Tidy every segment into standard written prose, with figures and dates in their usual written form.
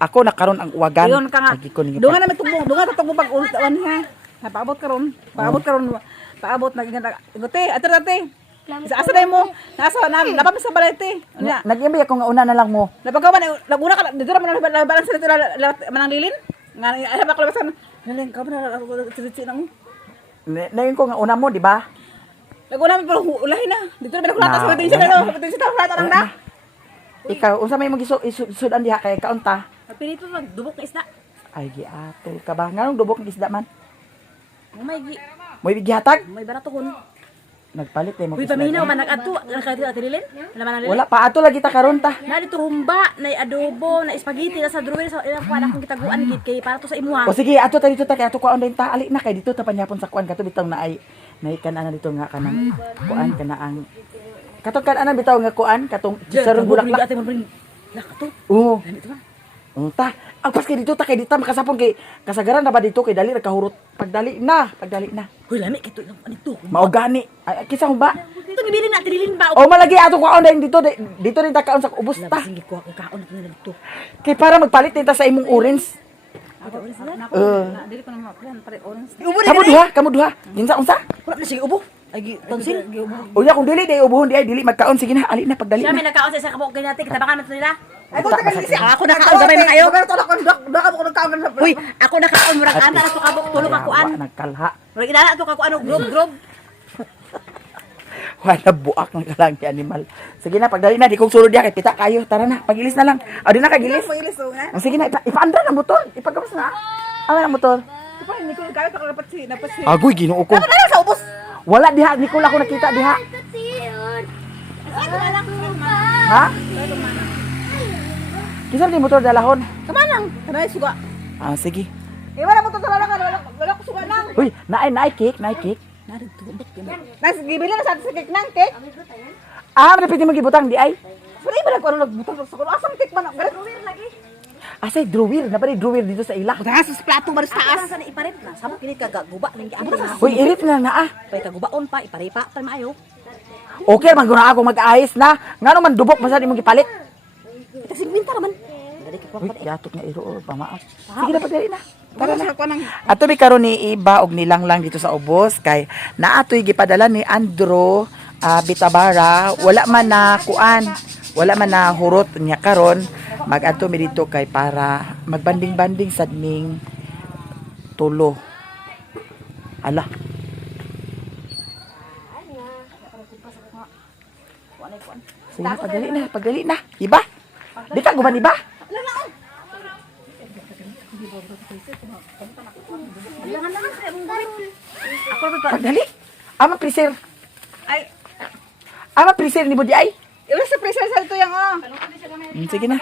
Ako nakaron ang uwagan. Iyon ka nga. Lagi ko ninyo Dungan na tubo, dungan ta tubo pag ulan ha. Napaabot karon. Paabot na ganda. Igote, ate. Sa asa day mo? Nasa na labam sa balete. Unya. Nag-imbay ako nga una na lang mo. Napagawa na naguna ka dito man labalan sa dito manang lilin. Nga ay ba ko labasan. Lilin ka ba na sitsi nang. Nayon ko nga una mo, di ba? Naguna mi pero ulahin na. Dito na kulata sa dito na. Dito sa kulata nang na. Ikaw, unsa may magisudan diha kay kaunta? Pinito lang dubok na isda. Ay giatol ka ba? Nganong dubok ng isda man? May Gihatag? may baraton. Nagpalit mo. Uy paminaw man nag-adto, nakadito ate lilin. Laman ang lilin. Wala pa ato lagi ta karon ta. Na dito rumba, na adobo, na spaghetti, na sa druwel sa ilang kuan akong gitaguan gid kay para to sa imuha. O sige, ato ta dito ta kay ato kuan din ta ali na kay dito ta panyapon sa kuan kato bitaw na ay kana dito nga kanang kuan kana ang katong kan bitaw nga kuan katong chicharon bulaklak. Ate mo ring nakato. Oo. Ganito ba? Unta, agpas kay dito ta kay dito makasapon kay kasagaran na ba dito kay dali nagkahurot pagdali na. Hoy lami kito lang anito. Mao gani. Ay, kisa mo ba? Ito gibilin na tililin ba? O malagi ato kuan din dito dito rin ta kaon sa ubos ta. Sige ko ako kaon na dito. Kay para magpalit din ta sa imong orange. Ako oras na. Dili ko na plan pare orange. Kamu duha. Ginsa unsa? Wala na sige ubo. Ay tonsil. Unya kung dili day ubuhon di ay dili magkaon sige na ali na pagdali Siya na. may nakaon sa isa kabuk kay natin kitabakan man nila. Ay, buta ka siya. Ako nakaon gamay man kayo. Pero tolak ko nagkaon sa. Uy, ako nakaon murag ana na to kabuk tulog ako an. Nagkalha. Murag inana to kako ano grob. Wala buak ng kalangi animal. Sige na pagdali na di kong sulod diha kay pita kayo. Tara na, pagilis na lang. O di na kagilis. Pagilis o nga. Sige na, ipaandar ang motor. Ipagawas na. Ama ang motor. Diba hindi ko kaya pa dapat si Agoy ginoo ko. Ano sa ubos? Wala diha, Nicole ako nakita diha. Ha? Kisa di motor dalahon. Kamanang, kanay suga. Ah, sige. Wala mo to sa wala ko suga lang. Uy, naay cake. Nas gibili na sa atin sa cake nang cake. Ah, napiti mo gibutang di ay. Pero iba lang ko ano nagbutang sa kulo. Asam cake man. Druwir lagi. Asay druwir, napari druwir dito sa ila. Butang sa plato baris taas. Sa iparit na. Sabot kini kagaguba ning giabot. Uy, irit na na ah. Pay kagubaon pa iparipa pa maayo. Okay, maguna ako mag-ayos na. Ngano man dubok masad imong gipalit. Ita sigwinta naman. Dali ka Uy, yatok na iro pamaas. Sige na pagdali na. Tara na ko nang Ato bi karon ni iba og nilang dito sa ubos kay naatoy gipadala ni Andrew Bitabara, wala man na kuan, wala man na hurot niya karon mag-adto mi dito kay para magbanding-banding sad ming tulo. Ala. Sige na, pagdali na. Iba? Di ka guban iba? ako ba Pagdali. Ama preser. ay Ama preser ni mo di ay. iwas sa pressure sa ito yang oh. Sige na.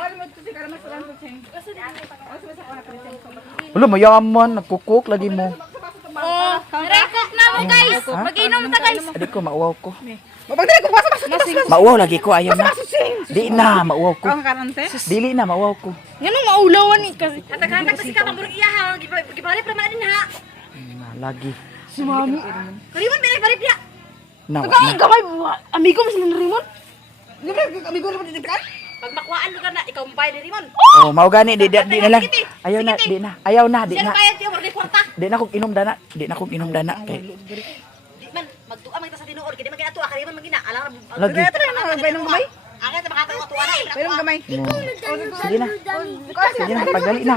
Wala, mayaman. Nagkukuk lagi mo. Oh, record na mo guys. Mag-inom ta guys. Adik ko, mauwaw ko. Mabagdali ko basa Mauwaw lagi ko, ayaw na. Di na, mauwaw ko. Ang karante. Dili na, mauwaw ko. Ganun maulawan ni kasi. Hatag-hatag kasi ka pamurag iya ha. Gibali pa man din ha. Lagi. Si Mami. Kariman balik dia. Na, Gamay amigo mo sila ni Raymond. Kami gulo din kan. Pag makuhaan mo ka na ikaw mbay ni Rimon. Oh, mau gani, di na lang. Ayaw na, di na. Ayaw na, di Siya na. bayad tiyo mo di kwarta. Di na kong inom dana. Di na kong inom dana. Kay, Di man magtuwa man kita sa tinuod kay di man kinato kariman magina. Alang Lagi. Bay nang gamay. Aga ta makata ko tuwa na. Bay nang gamay. sige na. Sige na,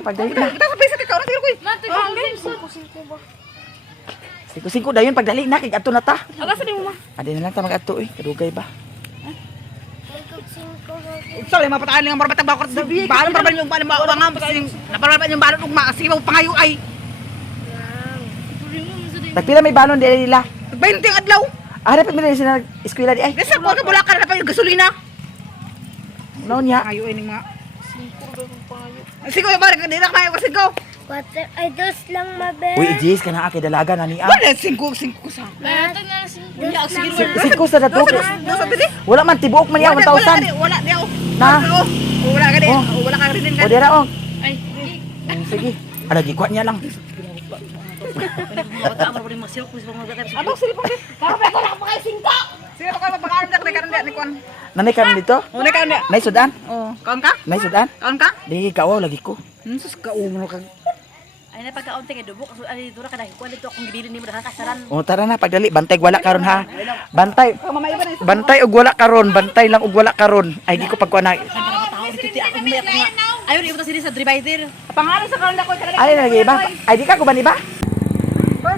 pagdali na. Kita sa pesa ka oras ko. Siko dayon pagdali na, kay ato na ta. Aga sa di mo ma. Adi na lang ta mag-ato kadugay ba? Sorry, mapataan lang ang marbatang bakot. Balon para yung balon ba nga napalalapan yung balon ugma kasi mo pangayo ay. Nagpila may balon di nila. 20 ang adlaw. Ara pag may sila eskwela di ay. Desa ko ka bulakan na pa yung gasolina. Noon niya. Ayo ini mga. Sigo ba ka dira kayo kasi go. Water, ay dos lang mabe. Uy, Jis ka na kay dalaga na ni ah. Wala 5 sa. Mayroon nga si. Siko sa dato. Dosa bili. Wala man tibuok man niya 1,000. Wala di ako. Na. Wala ka di. Oh. Wala ka rin O dira oh. Ay, Sige. Ala gikuha niya lang. Abang silipon. Para pa ko lang pa kay 5. Sino ba kayo pag-aaral na karon ni kon? Nanay ka dito? Oh, na kaon na. Nay sudan? Oh, kaon ka? Nay sudan? Kaon ka? Di kawaw lagi ko. Sus ka umo ka. Ay na pagkaunti kay dubo kaso ali dura kada ko dito akong gibilin nimo dahan kasaran. O tara na pagdali bantay ug wala karon ha. Bantay. Ka mamay ba na? Bantay ug wala karon, bantay lang ug wala karon. Ay di ko pagkuan na. Tao dito ti ako may ako nga. Ayon ibutang sini sa divider. Pangalan sa kaon na ko. Ay lagi ba? Ay di ka ko ba ni ba?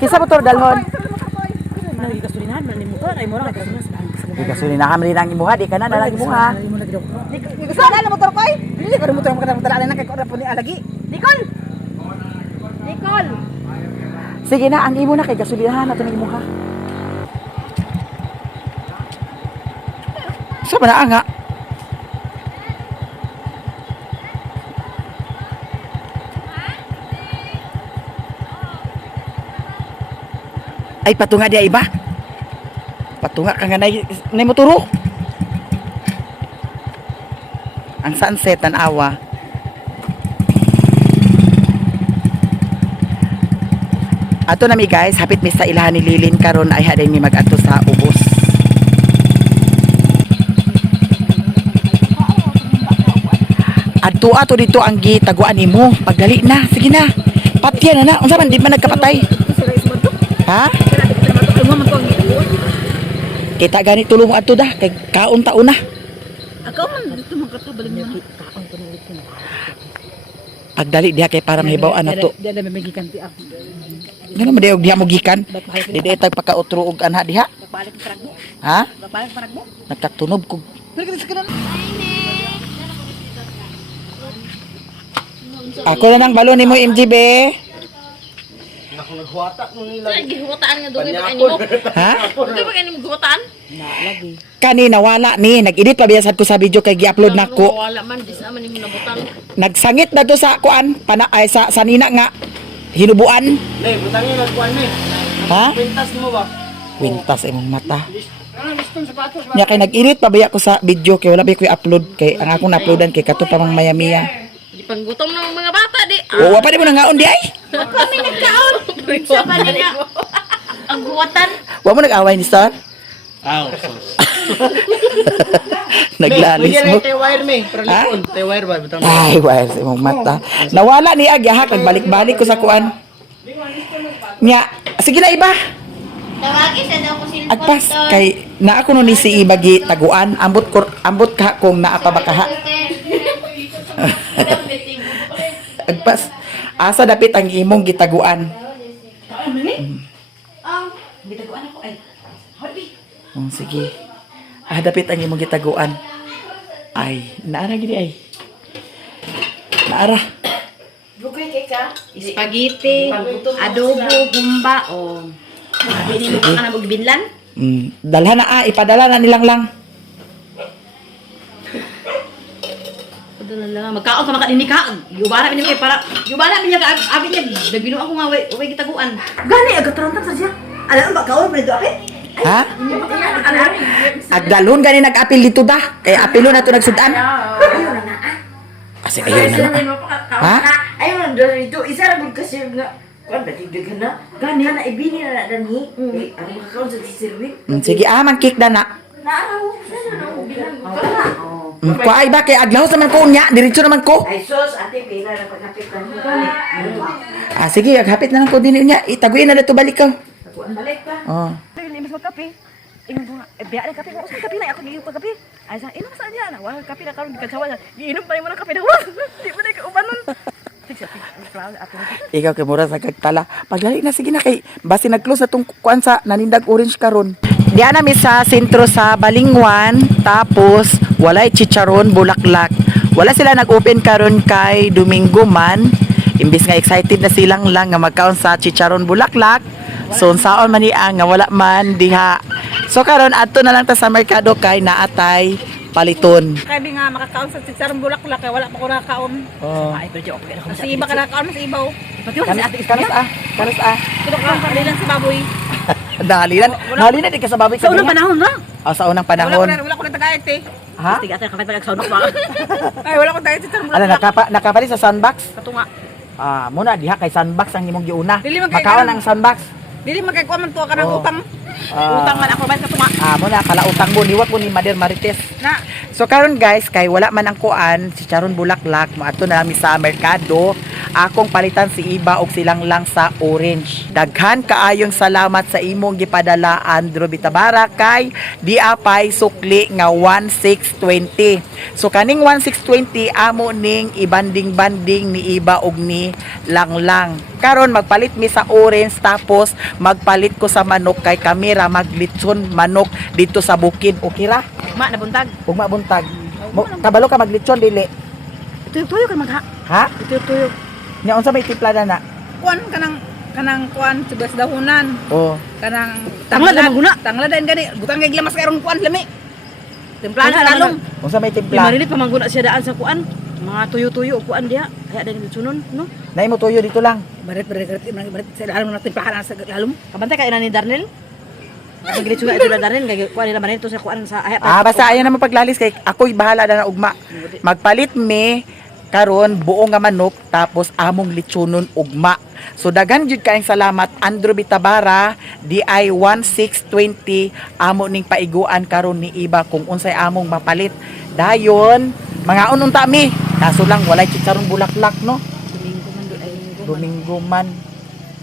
Kisa motor dalhon. Nang gasolinahan man nimo kay mo ra gasolinahan sa Di kasulin na kami rin ang imuha, di ka na nalang imuha. Ni gusto na motor ko ay. Dili ko motor mo kada dala na kay ko ra po ni alagi. Nicole. Nicole. Sige na, ang imo na kay gasolinahan na ito ng imuha. Sa ba na nga? Ay, patunga dia iba. Patunga ka nga na moturo. Ang sunset, tanawa. Ato nami guys, hapit mi sa ilahan ni Lilin karon ay haday mi mag-ato sa ubos. Ato dito ang gitaguan nimo. Pagdali na, sige na. Patyan na na. Unsa man di man nagkapatay? Ha? Kita gani tulong mo ato dah kay kaon taon na. Ako man dito man katabalin mo. Pagdali diha kay para mahibaw-an nato. Dia na may gikanti ako. Ngano man diha og diha mo gikan? Di tag pagkautro og anha diha. Balik parag mo. Ha? Balik parag mo. Nagkatunob ko. Dili ka sa kanon. Ako na nang balon nimo MGB. Sir, gihutaan nga dugay pa kanimo. Ha? Dugay pa kanimo gihutaan? Kanina wala ni, nag-edit pa biyasad ko sa video kay gi-upload na ko. Wala man di sa man nimo nabutang. Nagsangit na to sa kuan, ay sa sanina nga hinubuan. Nay, butang yung nagkuhan ni. Ha? Pintas mo ba? Kwintas imong mata. Ano, listong sapatos ba? Nya kay nag-edit pa biya ko sa video kay wala ba ko i-upload kay ang akong na-uploadan kay kato pa mang maya-maya. Di panggutom ng mga bata di. O pa di mo nangaon di ay. Kami nagkaon. Sa kanila. Ang guwatan. Wa mo nag-away ni Star? Ah, sos. Naglalis mo. Tay wire me, pero Ha? likon. Tay wire ba? Butang Ay, wala sa imong mata. Nawala ni Agya, nagbalik-balik ko sa kuan. Nya, sige na iba. Tawagin sa daw ko silpon Agpas kay na ako no ni si Ibagi taguan, ambot ka kung naa pa ba kaha. Agpas. Asa dapit ang imong gitaguan. Gitaguan ako ay. Hodi. Sige. Dapit ang imong gitaguan. Ay, naara gidi ay. Naara. Spaghetti, adobo, gumba o binin mo ka na magbinlan. Dalhan na ipadala na nilang lang. Ito na lang. Magkaon ka makadini ka. Yubara mi niya para yubara mi niya ka abi niya. Nagbinuo ako nga way gitaguan. Gani aga tarantan sa siya. Alam ba kaon pa dito akin? Ha? Agdalon gani nag-apil dito da. Kay apilo na to nagsudan. Kasi ayun na. Ha? Ayaw lang doon ito. Isa lang kasi nga. Kuan ba tigdag na? Gani na ibini na dani. Ang makakaon sa sisirwin. Sige, mangkik na na. Naaraw. Sana na bilang ko. Kuay ba kay aglaw naman ko nya, diretso naman ko. Ay sos, ate pila na pagkapitan mo gani. Sige, aghapit na lang ko din niya. Itaguin na dito balik ka. Kuan balik pa. Oh. Dili mas magkape. Ingon ko nga, biya na kape ko. Usa kape na ako giinom pag kape. Ay sa inom sa niya na wala kape na karon gikansawa na. Giinom pa mo ng kape na wala. Di mo na ka ubanon. Ikaw kay mura sa kagtala. Pagdali na sige na kay basi nag-close atong kuan sa nanindag orange karon. Diyan na mi sa sentro sa Balingwan, tapos walay chicharon bulaklak. Wala sila nag-open karon kay Domingo man. Imbis nga excited na silang lang nga magkaon sa chicharon bulaklak. So unsaon man niya nga wala man diha. So karon adto na lang ta sa merkado kay naatay paliton. Kaya di nga makakaon sa tsitsarong bulaklak kaya wala pa ko nakakaon. Oh. Ay pero okay na ako. Kasi iba ka nakakaon mas ibaw. Pati wala si ate Kanos ah. Pero ka lang si baboy. Dali na di ka sa baboy Sa unang panahon na. Sa unang Wala panahon. ko na tagayat eh. Ha? Tiga ate kapit pagkagsawdok pa. Ay wala ko tagayat sa tsitsarong Ano bulaklak. nakapalit sa sandbox? Katunga. Muna diha kay sandbox ang imong giuna. Dili man kay Makaon ganun. ang sandbox. Dili magkakakuha man to ka ng Oh. utang. Ah. Utang man ako ba sa tunga. Mo na kala utang mo liwat mo ni Mother Marites. Na, So karon guys, kay wala man ang kuan si Charon Bulaklak, moadto na mi sa merkado. Akong palitan si Iba og silang lang sa orange. Daghan kaayong salamat sa imong gipadala Andro Bitabara kay di apay sukli nga 1620. So kaning 1620 amo ning ibanding-banding ni Iba og ni Langlang. Karon magpalit mi sa orange tapos magpalit ko sa manok kay kamera maglitson manok dito sa bukid. Okay ra? Ma nabuntag. Ug mabuntag. Kabalo ka maglitson dili. Tuyo ka magha. Ha? Tuyo. Nya unsa may timpla na? kuan kanang kuan sibas dahunan. Oh. Kanang Tanglad na maguna. Tanglad din gani. Butang kay glamas kay kuan lami. Templana Ano, talong. Unsa may Di timpla? marilit pamangguna siya daan sa kuan. Mga tuyo-tuyo o kuan diha. Kaya din sunon, no? Nay mo tuyo dito lang. Barit sa dalam na templahan sa lalom. Kabantay ka ina ni Darnel. Nagilid suga ito na Darnel kay kuan nila man ito sa kuan sa ayat. Basta ayan naman paglalis kay ako'y bahala na ugma. Magpalit mi karon buo nga manok tapos among litsunon ugma. So daghan jud kaayong salamat Andro Bitabara DI 1620 amo ning paiguan karon ni Iba kung unsay among mapalit. Dayon mga ununta mi. Kaso lang walay chicharon bulaklak no. Domingo man do ay Domingo man.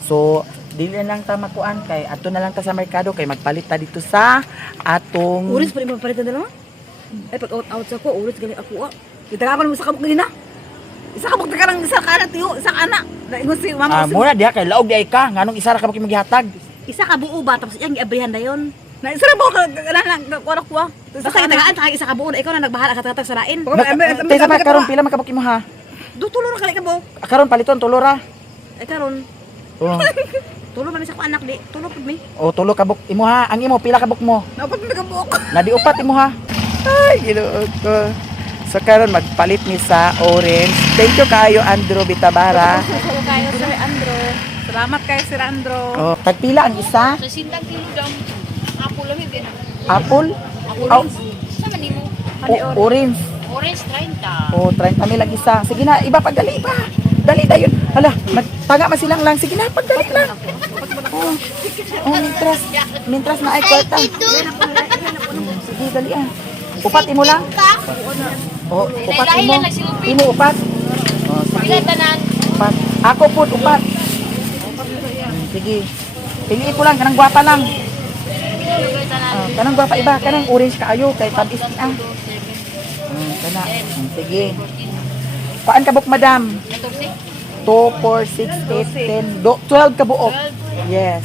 So dili lang ta makuan kay ato na lang ta sa merkado kay magpalit ta dito sa atong Uris pa rin mapalitan dalawa. Ay pag out sa ko, uris gali ako. Itagapan mo sa kabuk ganina. Isa kabuk ka nang isa kana tiyo, isa kana. Naingon si mama. muna diha kay laog di ay ka nganong isa ra ka magihatag. Isa ka buo ba tapos iyang giabrihan dayon. Na isa ra mo ka kuan ko. Basta kitagaan ta kay isa ka buo na ikaw na nagbahala ka tatag sa lain. Tesa pa karon pila man kabuk mo ha? Dutulo ra kali ka buo. Karon paliton tulo ra. Ay karon, Oh. tulo man sa ko anak di. Tulo pud mi. O tulo kabuk imo ha. Ang imo pila kabuk mo? Dapat mi kabuk. Nadi upat imo ha. Ay Ginoo ko. So karon magpalit ni sa orange. Thank you kaayo Andro Bitabara. Solo kayo, Sir Andro. Salamat kay Sir Andro. Oh, tagpila ang isa? So, sintang kilo daw. Apple lang yun. Apple? Oh, Sa manimo. orange. Orange 30. Oh, 30 mil ang isa. Sige na, iba pagdali pa. Dali dayon. Hala, tanga man silang lang. Sige na, pagdali lang. Oh, mintras na ay kwarta. Sige, dali ah. Upat imo lang. Oh, upat imo. Dahil lang silupin. Imo upat. Oh, sige. Pila tanan. Upat. Ako po, upat. Sige. Piliin ko lang, kanang gwapa lang. Kanang gwapa iba, kanang orange kaayo kay tabis niya. Kana. Sige. Paan kabuk madam? 2, 4, 6, 8, 10, 12 kabuok. Yes.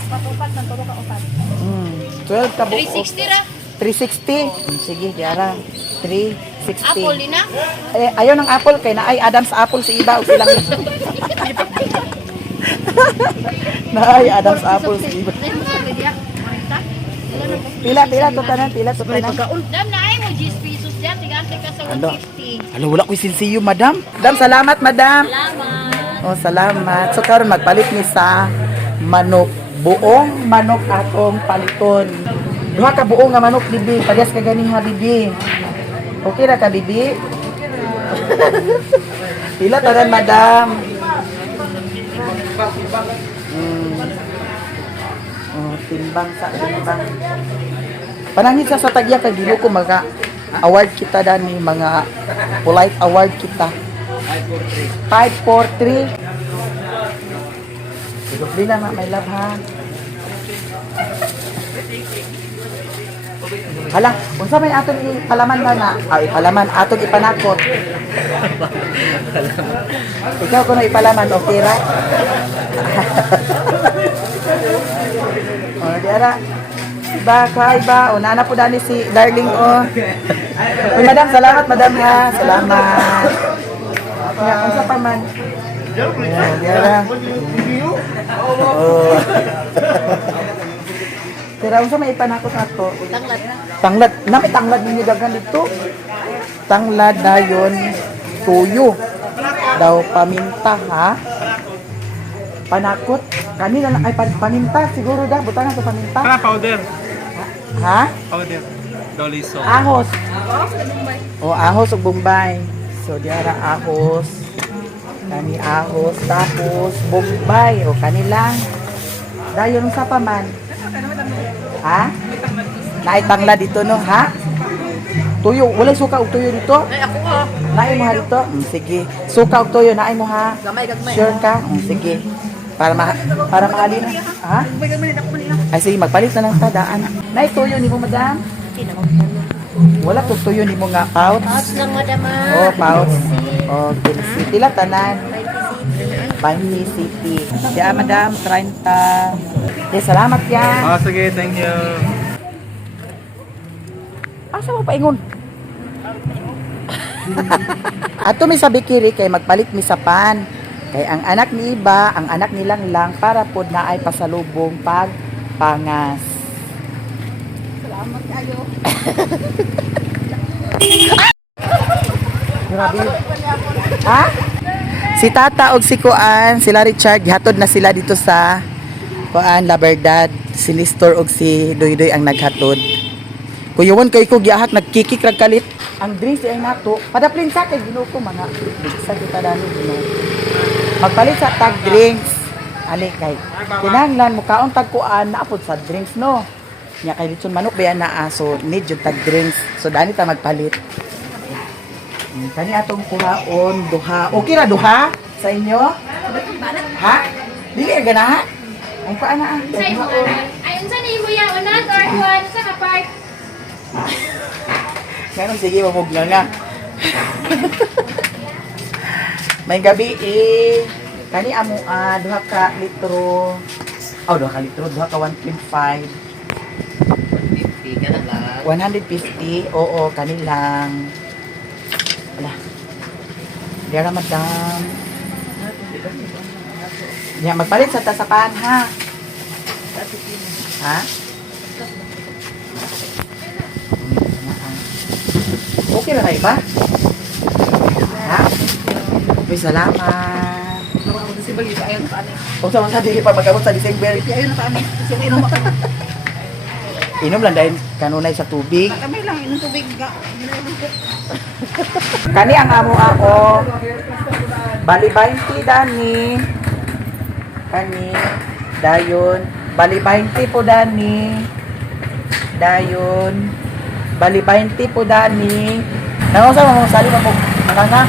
12 kabuok. 360 ra. 360. Sige, diara. 360. Apple din na. Ayaw ng apple kay naay Adam's apple si Iba o silang. Naay Adam's apple si Iba. Pila to tanan. Dam na ay mo 10 pesos diyan. Tigante ka sa Ano? 150. Wala ko silsiyo, madam. Madam, salamat, madam. Salamat. Oh, salamat. So karon magpalit ni sa manok. Buong manok atong paliton. Duha ka buong nga manok, bibi. Padyas ka gani ha, bibi. Okay ra ka, bibi? Pila tanan, madam? Oh, timbang. Panangit sa tagya kay dilo ko mga award kita dani, mga polite award kita. 543. Siguro lang na may love ha. Hala, unsa may aton ipalaman na? Ipalaman aton ipanakot. Ikaw kuno ipalaman okay ra? Oh, diara. Iba, o nana po dani si Darling o. Uy, madam, salamat madam ha. Salamat. Nga, unsa pa man? Diara. Oh. Pero unsa may ipanakot ato? Tanglad. Na may tanglad ninyo dagan dito. Tanglad dayon tuyo. Daw paminta ha. Panakot. Kanina lang ay paminta siguro da butangan sa paminta. Powder. Ha? Powder. Doliso. Ahos. O ahos ug Bombay. So diara ahos. Kani ahos tapos Bombay o kanilang Dayon sa paman. Ha? Naitangla dito no, ha? Tuyo, wala suka og tuyo dito? Ay, ako ah. Naay mo ha dito? Sige. Suka og tuyo naay mo ha. Gamay. Sure ka? Sige. Para mahalin. Ha? Ay sige, magpalit na ng tadaan. Nay tuyo ni mo, madam? Wala to tuyo ni mo nga pouch. Pouch lang, madam. Oh, pouch. Oh, City la tanan. Bani City. Ya, madam, 30. Okay, salamat yan. Ah, sige, thank you. Asa mo paingon? Ato mi sa bikiri kay magpalit mi sa pan. Kay ang anak ni iba, ang anak nilang lang para pod na ay pasalubong pag pangas. Salamat kayo. Grabe. Ha? Si Tata og si Kuan, sila Richard, gihatod na sila dito sa Kuan, La Verdad. Si Listor og si Doydoy ang naghatod. Kuyawon kay ko giahak nagkikik rag kalit. Ang drinks ay nato, padaplin sa kay Ginoo ko mga sa kita dani Ginoo. Magpalit sa tag drinks. Ali kay kinahanglan mo kaon tag kuan na apod sa drinks no. Nya kay litson manok bayan na so need yung tag drinks. So dani ta magpalit. Kani atong kuhaon duha. Okay ra duha sa inyo? Ha? Dili ganahan. Ang kuan na. Ayun sa ni mo yan, unat or kuhan sa kapart. Ngayon, sige, mamugla nga. May gabi kani amo duha ka litro. Oh, duha ka litro, duha ka 1.5. 50 ka na lang. 150. Oo, kani lang. Wala. Dira madam. Ya, magpalit sa tasapan ha. Ha? Okay na kayo ba? Ha? May salamat. Kung sa mga dili pa mag-abot sa December. Inom lang dahil kanunay sa tubig. Kami lang, inom tubig ka. Kani ang amo ako. Bali 20 dani. Kani. Dayon. Bali 20 po dani. Dayon. Bali 20 po dani. Nang sa mga sali mo nga.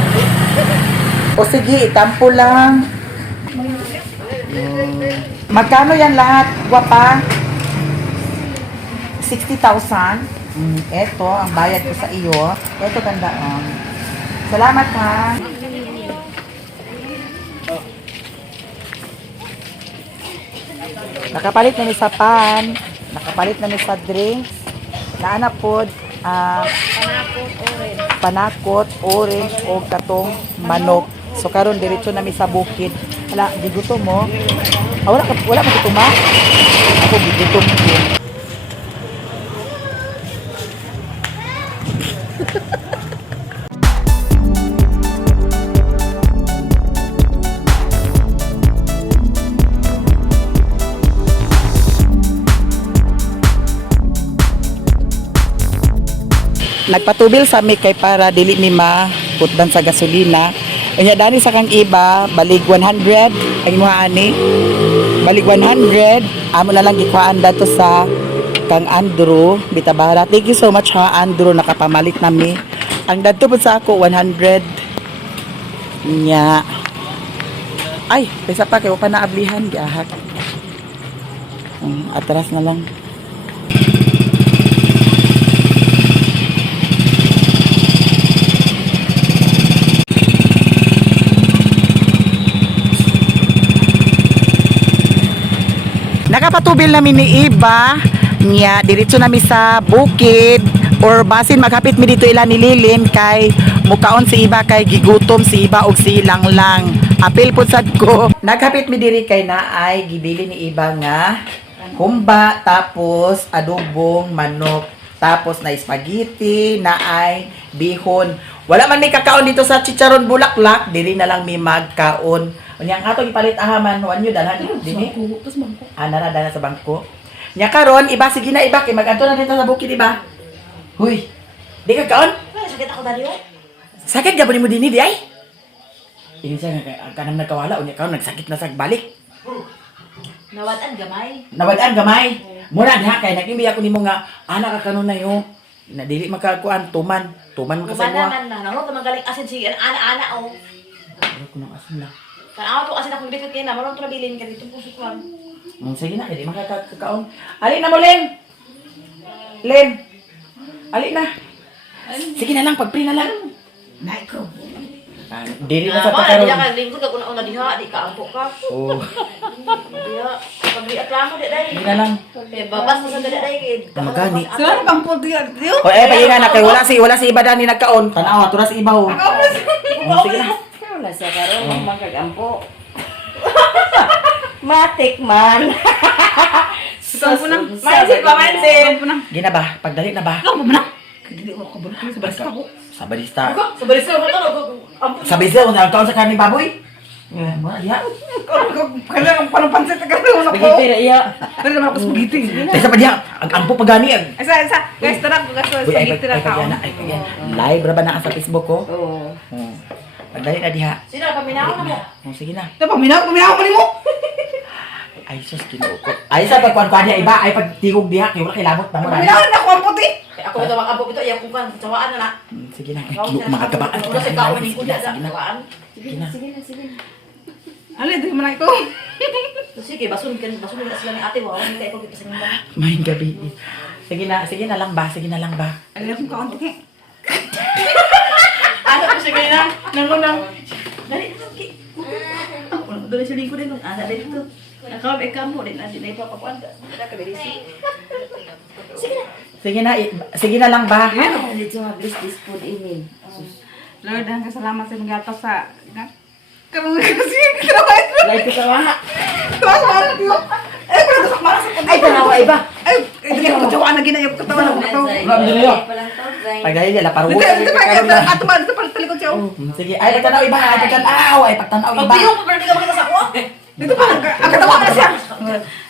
O sige, itampo lang. Magkano yan lahat? Guwapa? 60,000. Eto, ang bayad ko sa iyo. Eto, tandaan. Salamat ha. Nakapalit na ni sa pan. Nakapalit na ni sa drinks. Naanapod, panakot, orange, o katong manok. So karon diretso na mi sa bukid. Hala, gigutom mo. Wala mo gituma. Ako gigutom ko. Nagpatubil sa mi kay para dili mi maputdan sa gasolina. Unya dani sa kang iba balig 100 ang imuha ani. Balig 100 amo na lang gikuhaan dato sa kang Andrew Bitabara. Thank you so much ha Andrew, nakapamalit nami. Ang dadto pud sa ako 100. Nya. Ay, pesa pa kay wa pa naablihan giahak. Atras na lang. Nakapatubil namin ni Iba niya diretso nami sa bukid or basin maghapit mi dito ila ni Lilin kay mukaon si Iba kay gigutom si Iba og si Langlang. Apil pud sad ko. Naghapit mi diri kay naay gibili ni Iba nga humba tapos adobong manok tapos na spaghetti naay bihon. Wala man may kakaon dito sa Chicharon Bulaklak, dili na lang mi magkaon. Unya nga atong ipalit ahaman, wanyo dalhan dinhi. Ana na sa bangko. Nya karon iba sige na iba kay magadto na dito sa bukid iba. Huy. Di ka kaon? Sakit ako dali oh. Sakit gabon mo dinhi di ay? Ini sa kanang nagkawala unya kaon nagsakit na sa balik. Nawatan gamay. Nawad-an gamay. Mura diha kay nag-imbi ako nimo nga anak ka kanon na yo. Na dili makakuan tuman man kasi Kumana mo. man na. Nang ko magaling asin si ana-ana o. Ano ko nang asin na. Tanaw to asin akong dito kay na. Maron to nabilin ka dito puso ko. Sige na, hindi makakakaon. Ali na mo, Len! Len! Ali na! Sige na lang, pag-pre na lang. Naiko. Dili na sa Mo na pagkaroon. diha ka lingkod ka una diha di ka ampo ka. Oo. Diha pag reklamo di dai. Sige na lang. Kay babas na sa dali dai kay. Magani. Saan bang po diyo? O pahinga na kay wala si iba dani nagkaon. Tanaw ato ra si iba ho. Sige na. Pero na sa karon magagampo. Matik man. Sampo na. Mansin pa mansin. Sampo na. Gina ba? Pagdali na ba? Ikaw mo na. Hindi mo ako balik sa balista ko. Sa balista. Sa balis ka mo to. Ampo. Sa balista, kung nagkaon sa karning baboy. Mo na diha. Kailangan parang pansit na gano'n ako. Spaghetti ra iya. Pero naman ako spaghetti. Isa pa diha. Ang ampo pagani. Isa. Guys, tara ko gasto Uy, ay spaghetti na tao. pagyan. Live ra ba na sa Facebook ko? Oo. Pagdali na diha. Sino paminaw na mo? Sige na. Ito, paminaw mo mo. Ay, sus, kinuukot. Ay, sa pagkuhan niya iba, ay pagtigog diha, kaya wala kilabot na mo na. Paminaw na ako ang puti. Ako ito mag ampo ito iya kung kan sawaan na na. Sige na, mga gabaan. Wala sa kawan ni kuda sa Sige na, sawaan. sige na. Alin, di mo na ito. Sige, basun na sila ni ate wa ni kay ko kita sa nila. May gabi. Sige na lang ba, sige na lang ba. Alin akong kaon to, kaya. Ano ko sige na? Nangunang. Dali na ki. Dali sa lingkod din ana dito. Nakam ikamo din andi na ipapakuan. Ada ka diri si. Sige na lang ba. Dito mabilis this food email. Lord, ang kasalamat sa mga atas sa... Karong kasi, kinawa ito. Like ka wa. Kawawa ko. Eh, pero gusto ko mara sa Ay tanawa iba. Ay, hindi ko jawa na ginayap ko tawa na ko. Pagdali nila, parang Dito, dito pa, ato ba, dito pa, talikod siya. Sige, ay pagtanaw iba, ay pagtanaw iba. Pagpiyong pa di ka makita sa ako. Dito pa, ang katawa na siya.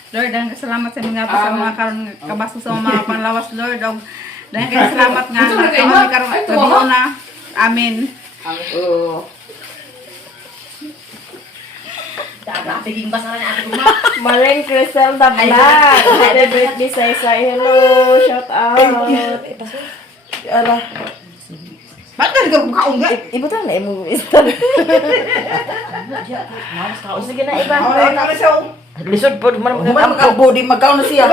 Lord, ang kasalamat sa mga atas sa mga karon kabaso sa mga panlawas, Lord. Dahil kayo salamat nga na kami karon gabi na. Amen. Oo. Daga piging basa na ate kuma. Maring Crystal the Black. Happy birthday say hello. Shout out. Ala. Ba't ka dito kung kaon ga? Ibutan na imo istan. Mas ka Sige na iba. Kaon na siya. Lisod po man Human magkampo, di magkaon na siya.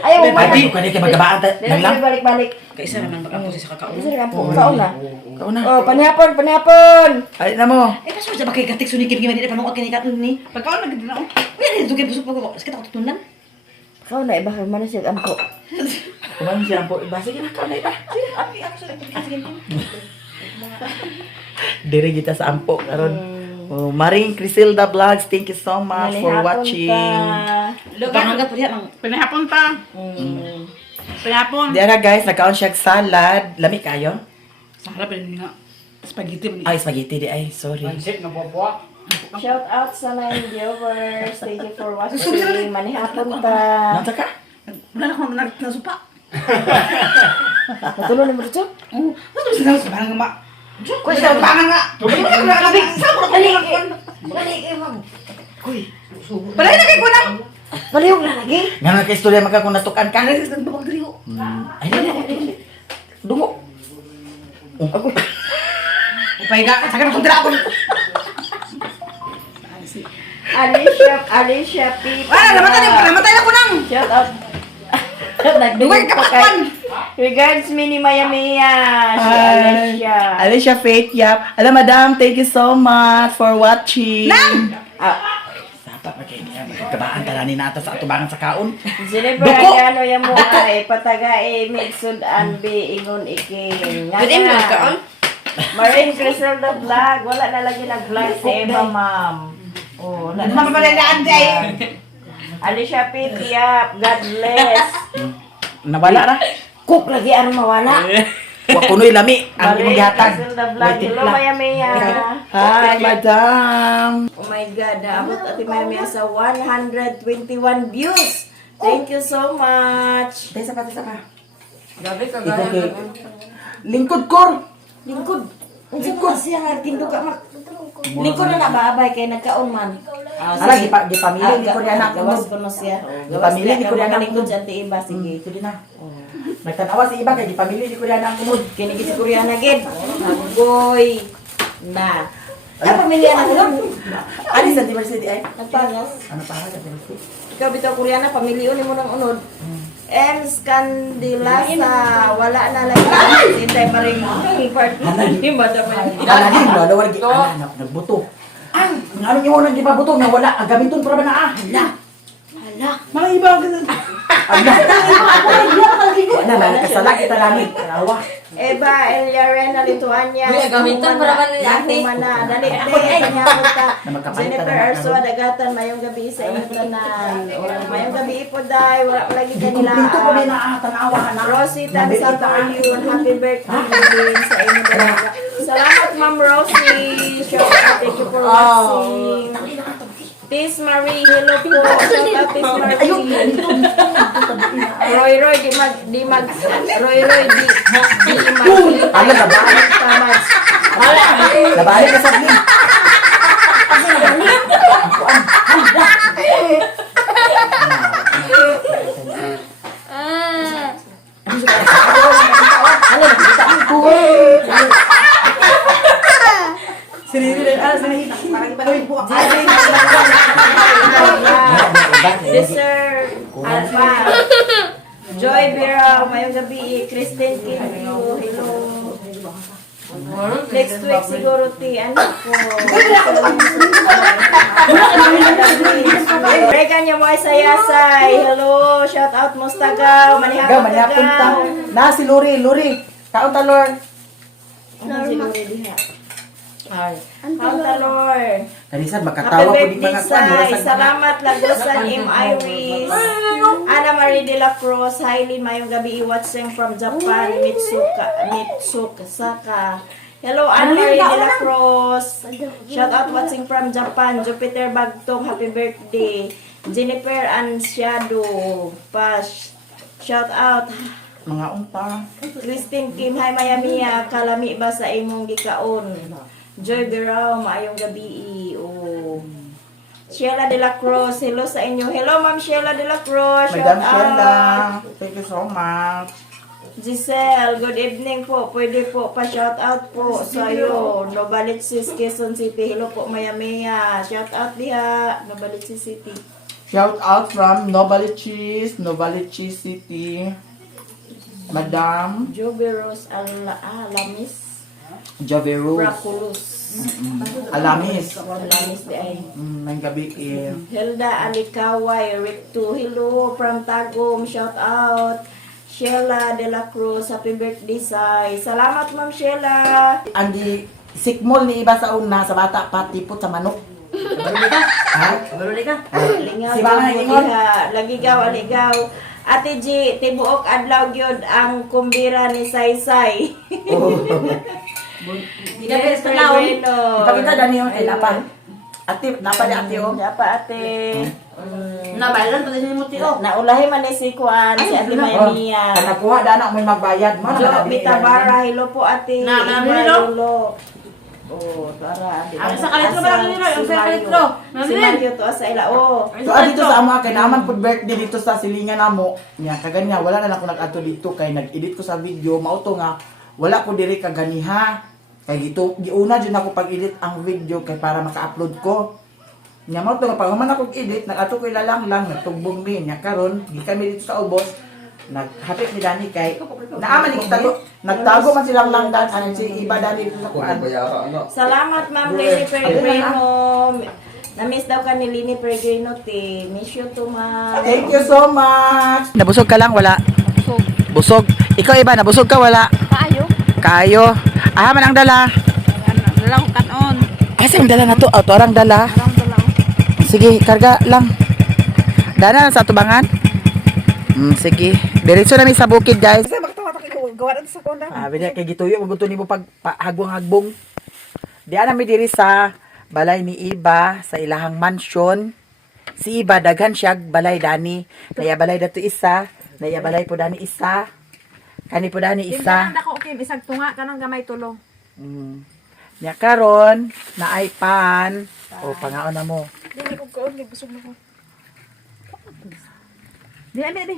Ayaw mo. Ay, di ko kaya magkabaan Dili lang. balik-balik. kay isa naman pag ampo sa kakao. Isa ka po. Kaon na. Kaon na. Oh, panihapon. Ay, na mo. Eh kaso sa bakay katik sunikin gimana di panuot kini katon ni. Pagkaon na gid na. Uy, dito kay busog ko. Sakit ako tutunan. Kaon na iba man siya ampo. Kumain siya po iba. Sige na, kaon na iba. Ako sa sige. Dire kita sa ampo karon. Oh, Maring Crisilda Vlogs, thank you so much for watching. Pangangat po diha mang Pinahapon ta. Pinahapon. Diara guys, nagkaon siya salad. Lami kayo? Sarap rin nga. Spaghetti man. Ay, spaghetti di ay. Sorry. Shout out sa 9 viewers. Thank you for watching. Manihapon ta. Nanta ka? Wala na akong nasupa. Natulog ni mo dito? Oh, gusto mo sinabi sa barang ma. Kung siya bangan nga. Balay na kay ko na. Palihog na lagi. Nga nga istorya maka kung natukan ka. Ano sa babag diri ko? Ay, dungo. Ako. Upay ga, saka na kong dragon. Alicia P. Wala, namatay na ko nang. Shout out. Duwag Nagdugay ka pakwan. Regards me ni Maya Mia. Si Alicia. Alicia Faith, yap. Alam, madam, thank you so much for watching. Nang! Dapat magkabaan talanin nato sa atubangan sa kaon. Jennifer Duko! Ariano yung mo ay patagay migsud an bi ingon iking. Pwede mo magkaon? Maring Crystal the Vlog. Wala na lagi nag-vlog si Eva, ma'am. Oh, wala na. Mapabalay na anday. Alicia P. Tiap. God bless. Nawala ra. Cook lagi aron mawala. Wa kunoy lami ang imong Maring gihatag. Crystal the Vlog. Wait, Hello, lang. Maya Maya. Hi, madam. Oh my God, naabot ati Maya Maya sa 121 views. Thank you so much. Tesa pa. Gabi ka Ikaw kay lingkod kor. Lingkod. Unsa man siya nga tinduga man. Liko na nabaabay kay nagkaon man. Ala, di pamilya ni Koreana gawas kumod. ko no siya. Di pamilya ni Koreana lingkod kumod. sa iba sige. Ito din na. Nagtanawa si iba kay di pamilya ni Koreana kumod. Kini si Koreana gid. Boy na. Ay pamilya na gud. Ali sa diversity ay. Nagpanyas. Ano pa sa diversity? Ikaw bitaw Koreana pamilya ni mo nang unod. M. Scandilasa, wala na lang. Sintay pa rin yung partner ni Madam. Kala din lo wala gi anak nagbuto. Ang ngano niyo nang gipabuto nga wala ang gamiton para ba na ah. Hala. Mga iba ganun. Ala. Ana na kasala kita namin. Tawa. Eva Eliarena Lituania. Uy, gamitan para ba ni ate? Mana, dali kanya ta. Na magkapalitan Jennifer na Arso Dagatan mayong gabi sa inyo tanan. Mayong gabi po dai, wala lagi kanila. Dito ko din na tanawa na. Rosie Tansa Payun, happy birthday din sa inyo talaga. Salamat Ma'am Rosie. Shout out, thank you for watching. Tis Marie, hello po. Shout out Tis Marie. Roy di mag di Ala labahan. tamad. Labahan ka sa gin. Dessert Alpha. Joy Vera, mayong gabi. Christine Kim, hello. Next week siguro ano po. Regan niya mo ay sayasay. Hello, shout out Mustagaw. Ga manapon ta. Na si Lori. Kaon ta Lord. Ano si Lori diha? Ay. Lord. Kanisan Happy makatawa ko di birthday, mga Sai. Salamat, Lagosan, M. Iris. Ana Marie de la Cruz. Hailin, mayong gabi. Watching from Japan. Mitsuka Saka. Hello, Ana Marie de la Cruz. Shout out watching from Japan. Jupiter Bagtong. Happy birthday. Jennifer Anshiado. Pash. Shout out. mga unta. Christine Kim. Hi, Mayamiya. Kalami ba sa imong gikaon? Joy Berao, maayong gabi. Oh. Sheila de la Cruz, hello sa inyo. Hello, Ma'am Sheila de la Cruz. Madam Shout Sheila, out. thank you so much. Giselle, good evening po. Pwede po pa-shout out po sa iyo. Novaliches, Quezon City. Hello po, Mayamiya. Shout out diha. Novaliches City. Shout out from Novaliches City. Madam Joberos Alamis. Javerus Braculus. Alamis. Alamis di ay. May gabi eh. Hilda Alikaway, Ricto, hello from Tagum, shout out. Sheila de la Cruz, happy birthday, Sai. Salamat, Ma'am Sheila. Andi sikmol ni iba sa una sa bata patipot sa manok. Ha? Lingaw, Si Mama Ingon. Lagigaw, aligaw. Ate G, tibuok adlaw gyud ang kumbira ni Saysay. Ginabilis ka na, oh. Ipakita dani yung kay Napa. Ate, Napa di ate oh. Yapa ate. Nabayaran pa din mo tiyo. Naulahi man ni si Kuan, si Ate Mayamiya. Kanakuha dana may magbayad mo Jo, Mitabara, hello po ate. Lolo. Oh, tara. Ang sa kalitro ba lang nila? Ang sa kalitro. Si Mario to sa ila. Oh. So dito sa amo kay naman pud birthday dito sa silingan namo. Nya kaganya wala na lang ko nag-adto dito kay nag-edit ko sa video mao to nga wala ko diri kaganiha. Kay gito giuna jud ako pag-edit ang video kay para maka-upload ko. Nya mao to nga pag man ako edit nag-ato ko ilalang lang nagtugbong mi nya karon gi kami dito sa ubos naghapit ni Dani kay naaman ni tago nagtago man silang langdan anan si iba Dani dito sa kuan. Salamat Ma'am Lini Peregrino. Na-miss daw ka ni Lini Peregrino te. Miss you too, Ma'am. Thank you so much. Nabusog ka lang wala? Busog. Ikaw iba nabusog ka wala? Kayo. Ah, man ang dala. Dalang kanon. Asa ang dala na to? Auto arang dala. Sige, karga lang. Dana lang sa tubangan. Sige. Diretso na mi sa bukid, guys. Binya kay gituyo maguto nimo pag hagwang-hagbong. Diyan mi diri sa balay ni Iba sa ilahang mansion. Si Iba daghan siya balay dani. Naya balay dato isa, naya balay po dani isa. Kani po dani isa. Dako okay isag tunga kanang gamay tulo. Nya karon naay pan. O pangaon na mo. Dili ko kaon kay busog na ko. Di na, di.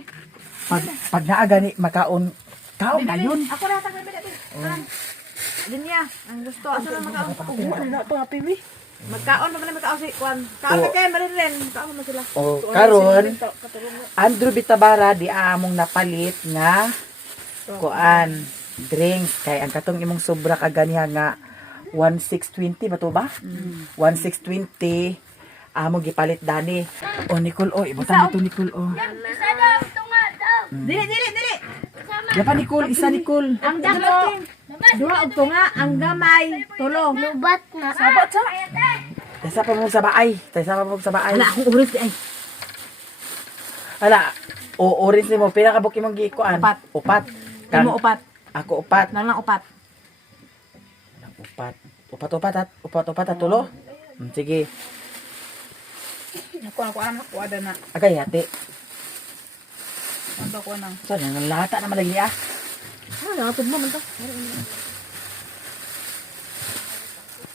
Pag naa gani makaon kaon na yun. Ako na tang bebe. Linya, ang gusto asa na makaon. Ano na to happy mi? Magkaon pa man makaon si Kwan. Kaon na kay Marilyn, kaon na sila. O karon Andrew Bitabara di among napalit nga kuan drinks kay ang katong imong sobra ka ganiha nga 1620 ba to ba? 1620 among gipalit dani. O Nicole o ibutang mo to Nicole o. Dili, dili, dili. Yapa Nicole, isa Nicole. Ang dako. Duha og tunga, ang gamay, tulo. Lubat na. Sabat sa. Taysa pa mo sa baay. Taysa pa mo sa baay. Wala akong oras di ay. Hala. O orange nimo pila ka buki mong gikuan? Upat. Upat. Imo upat. Ako upat. Nang upat. Upat. Upat at tulo. Sige. Ako alam na kuha na. Agay hati. Ano ko nang. So, nang lata naman lagi ah. Ah, natod mo man to.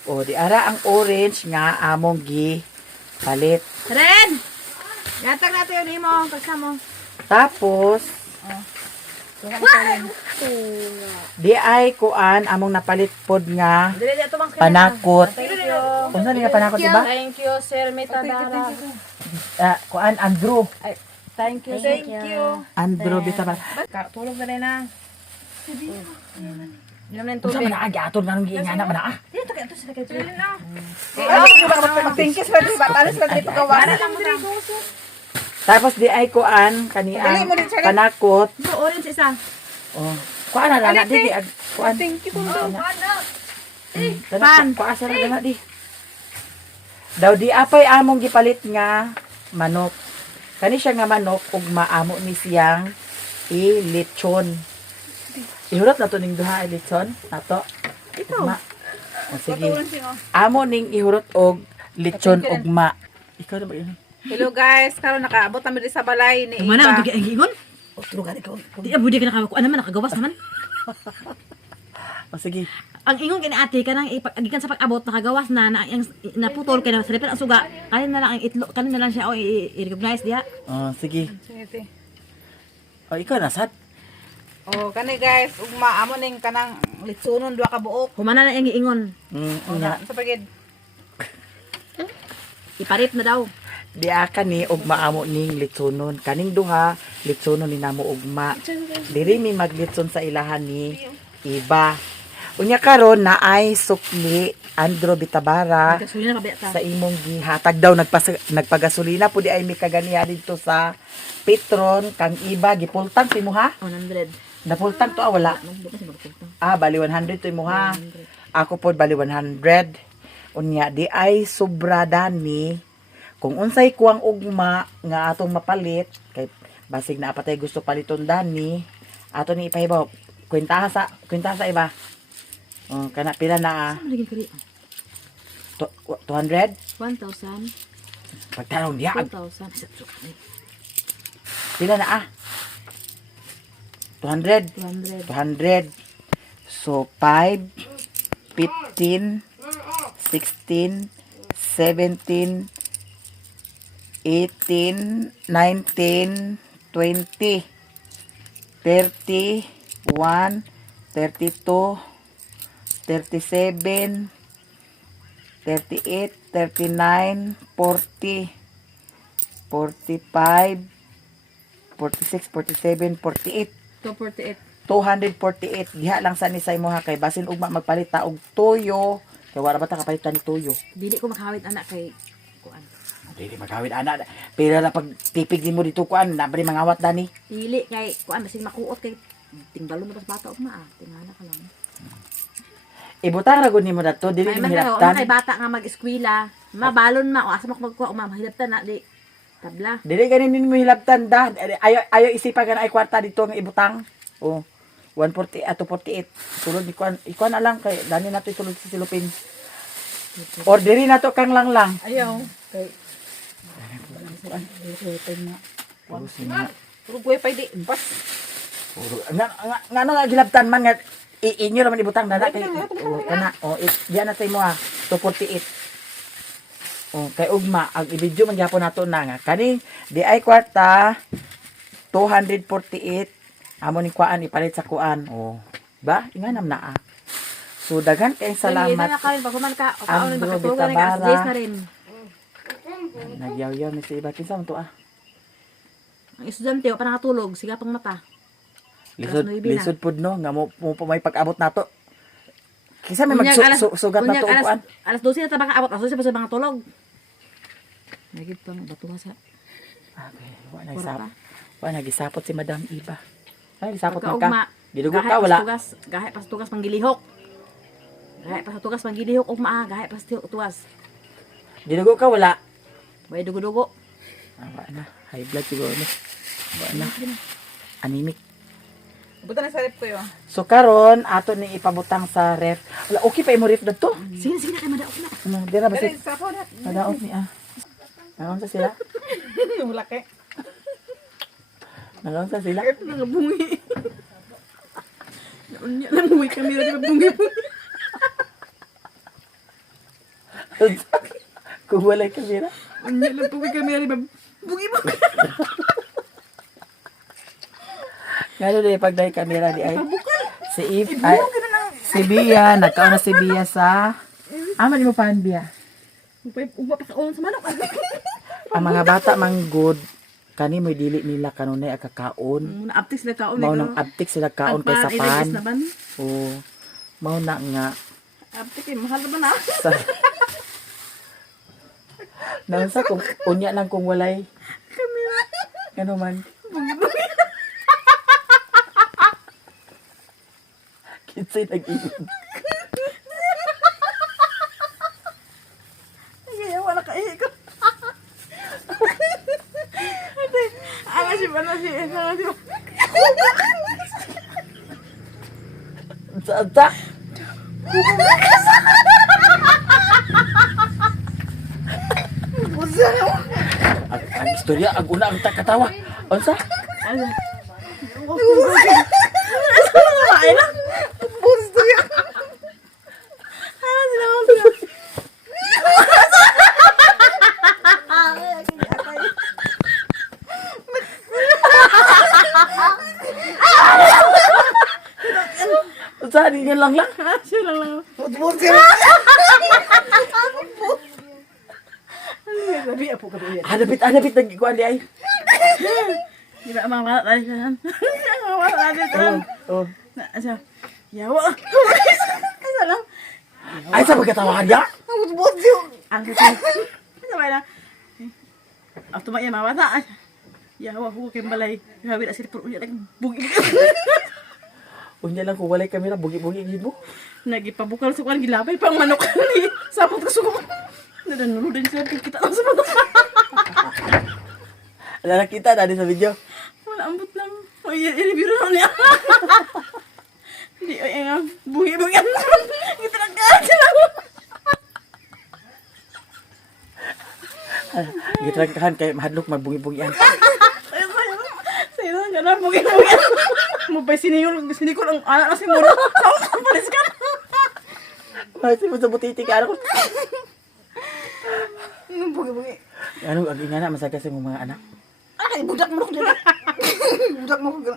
O, di ara ang orange nga among gi palit. Ren! Gatag natin yun mo, kasama mo. Tapos, di ay kuan among napalit pod nga Dili, dili, tumang panakot. Thank you. Unsa ni nga panakot diba? Thank you, Sir Metadara. Kuan Andrew. Thank you. Andrew Bitabara. Tulog na rin na. Inom na yung Unsa tubig. man agi aton nga nung giingana man ah. Dito kaya ito sila kayo. Thank you sa mga batalis lang dito gawa. Tapos di ay kuan kani ang panakot. Ito, orange isa. Oh. Kuan na na di kuan. Thank you po. Pan. Kuan sa na di. Daw di apay among gipalit nga manok. Kani siya nga manok ug maamo ni siyang ilechon. Ihurot na to ning duha ilechon nato. Ito. Ma. O sige. Amo ning ihurot og lechon ugma. Ikaw na ba yun? Hello guys, karon nakaabot kami di sa balay ni Mana ang Iba. tugi ang giingon? O trugan ikaw. Di na budi ka nakakuan naman, nakagawas naman. O sige. Ang ingon kini ate kanang agikan sa pag-abot nakagawas na ang naputol kay na salipin ang suga. Kanin na lang ang itlo, kanin na lang siya o i-recognize diha. O sige. Sige. O ikaw na sad. Oh, kani guys, ugma amo ning kanang litsunon duha ka buok. Humana na ang giingon. Nya. Sa pagid. Iparip na daw. Di aka ni ugma amo ning litsonon. Kaning duha litsonon ni namo ugma. Diri mi maglitson sa ilahan ni Iba. Unya karon na ay sukli Andrew Bitabara Gasolina pa beta. sa imong gihatag daw nagpagasolina pud di ay mi kaganiya dito sa Petron kang Iba gipultang ti mo ha. 100. Napultang to wala. Di kasi magkultang. Bali 100 to mo ha. Ako pod bali 100. Unya di ay sobra dani kung unsay kuwang ugma nga atong mapalit kay basig na patay gusto paliton dani ato ni ipahibaw kwentaha sa iba. Oh, kana pila na Ano lagi kali? 200 1,000. pagtanong diha 2,000. Isa suka. pila na 200 200. 200 so 5 15 16 17 18 19 20 31 32 37 38 39 40 45 46 47 48 248. 248 diha lang sa ni sa imo ha kay basin ugma magpalit ta og toyo kay wala ba ta kapalitan ni toyo. Dili ko makawit anak kay kuan. Dili magawid ana pero na pag tipig nimo dito kuan na bari mangawat dani. Dili kay kuan basin makuot kay tinggalon na pas bata ugma tingala ka lang. Ibutang ra gud nimo dato dili Ay mo man kay hilaptan. bata nga mag-eskwela, mabalon ma o asa mo magkuha mahilaptan na di tabla. Dili ganin nimo hilaptan da. Ayo isipa ka na ay kwarta dito nga ibutang. Oh. 140 ato 48. Sulod ni kuan ikuan na lang kay dani nato sulod sa silupin. Orderi nato kang lang. Ayaw. Puro sina. Puro kuya pa di. Bas. Nga ano nga gilaptan man nga inyo naman ibutang dada kay kana diyan na tay mo 248. Kay ugma ang i-video man gyapon nato na nga kaning di ay kwarta 248 amo ning kuan ipalit sa kuan. Ba inganam na So daghan kay salamat. Na kanin pag human ka, kaon Andro makatulog na Bitabara. na rin. Nagyaw-yaw ni si iba kinsa man to Ang estudyante pa nakatulog, siga pang mata. Lisod, Alas 9 na. lisod pud no nga mo may pag-abot nato. Kisa may Unyag, magsugat na to kuan. Alas 12 na ta baka abot, alas 12 pa sa mga tulog. Nagit pang batuha sa Okay, Wala wa nagisapot si Madam Iba. Ay gisapot man pagkaugma. ka. Gidugo ka wala. Gahe pas tugas panggilihok. Gahe pas tugas panggilihok ugma, gahe pas tugas. Gidugo ka wala. Way dugo-dugo. Wa na, high blood siguro ni. Wa na. Anemic. Buta na sa rep ko yun. So karon ato ni ipabutang sa ref. Wala okay pa imo ref dadto. Sige kay madaok na. Dira ba Pero si sa po na. Madaot ni Naon sa sila? Wala kay. Naon sa sila? Nangabungi. Unya lang buwi kami ra bungi. Kung walay kamera. Unya lang buwi kami ra bungi. Ngano di pag dahil kamera di ay. Si Eve ay si Bia, nagkaon na si Bia sa Aman mo paan Bia. Upa pa kaon sa manok. Ang mga bata mang good kani mo dili nila kanunay akakaon. Naaptik sila kaon. Mao nang abtik sila kaon kay sa pan. Naman. Oo. Mao na nga Aptik mahal naman na. sa Naon sa kung unya lang kung walay Kamera. ano man. Kinsay nag-iwan. Kaya wala ka ikot. Ano si Bana si Sa ang istorya ang una ang takatawa. Unsa? Ano? Ay lang. Busto yan. Ano sila mo sila? Unsa di lang lang. Sila lang. Sabi apo ka doon. Hanapit nagikuan di ay. Di ba mga wala tayo kan? Mga wala tayo kan? Oh. Asa? Yawa. Asa lang? Ay sa pagkatawahan ya. Ang kasi. Asa ba na? Auto ba yan mga bata? Yawa ko kay balay. Gabi na sila pero unya nagbugi. Unya lang kung walay kamera bugi-bugi gid mo. Nagipabukal sa kwan gilabay pang manok ni. Sapot ka suko. Nadanulod din sila kita lang sa manok. Ala nakita na di sa video. Wala ambot lang. O i-review na niya. Hindi ay nga bugi-bugi. Kita nagkaan sila. Gitrangkahan kay mahadlok magbugi-bugian. Sa'yo lang ka na bugi-bugi. Mabay sinikol ang anak kasi muna. Palis ka. Ay mo sa butiti ka ano. Bugi-bugi. Ano ang ingana masaga sa mga anak. Ay, budak mo ko. Budak mo ko.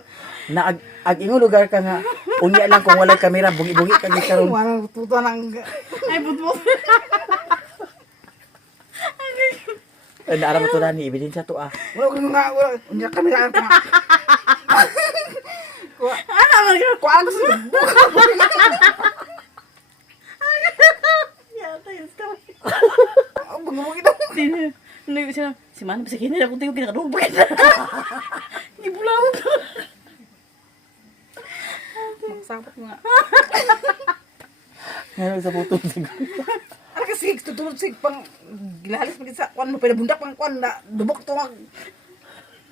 Na ag ingo lugar ka nga unya lang kung walay kamera bugi-bugi ka gid karon. Walang tuto ng... Ay, butbut. Naara mo to na ni ebidensya to ah. Wala ko nga, wala. Unya kami na ka. Ano man ka? Kuan ko sa Ya, tayo ka. Bugi-bugi daw. Sino siya? Si Man, kasi kini ako tingog kinakadubog. Gibulawag. Magsapot mo nga. Ngayon sa putong siguro. Ano kasi tutulog sig pang gilalis mo sa kwan mo pala bundak pang kwan na dubok to mag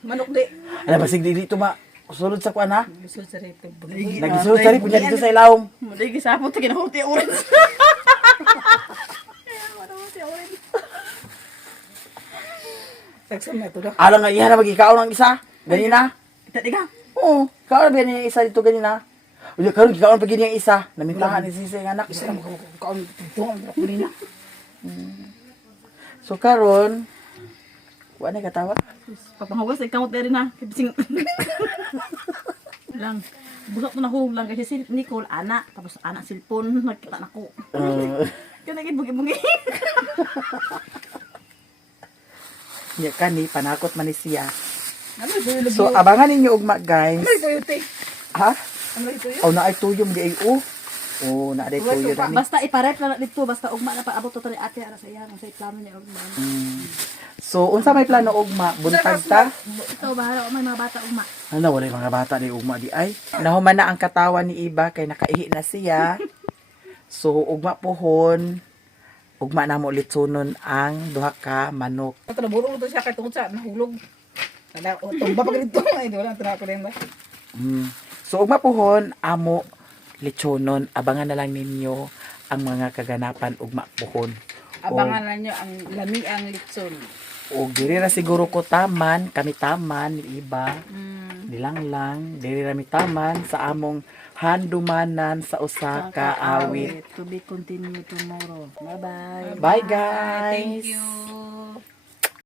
manok di. Ala basig dili to ma sulod sa kuan ha. Gusto sa rito. Nagisulod sa punya dito sa ilawom. Muday gisapot ta kinahuti orange. Saksan na to da. Alang nga iha na magikaon ang isa. Ganina. Ita di ka. Oo, kaon ba niya isa dito ganina. Unya karon gikaon pag yung isa, namintahan ni Sisi nga anak. Isa mo kaon tuwa mo na. So karon wa na katawa. Papangawas ay kamot rin ha. Sing lang. Busok ko na hulog lang kasi si Nicole anak tapos anak cellphone nakita nako. Kana gid bugi-bugi. Nya kani panakot man ni siya. Ano ito? So abangan ninyo ugma guys. Ano ito? Ha? Ano ito? Oh na ay tuyong di ay oh na ay tuyo na ni. Basta iparep na dito basta ugma na paabot to ni ate ara sa iya sa plano niya ugma. So unsa may plano ugma? Buntag ta? Ikaw bahala o may mga bata ugma. Ano wala yung mga bata ni ugma di ay. Nahuman na ang katawan ni Iba kay nakaihi na siya. So ugma pohon. Ugma na mo litsunon ang duha ka manok. Ito na burong ito siya kay tungkol sa nahulog. Tumba pa ganito. Ay, wala tira ko rin ba? So ugma pohon amo litsunon. Abangan na lang ninyo ang mga kaganapan ugma pohon. Abangan na nyo ang lami ang litson. O diri na siguro ko taman, kami taman ni Iba. Nilang diri rami taman sa among handumanan sa usa ka awit. To be continued tomorrow. Bye bye. Bye guys. Thank you.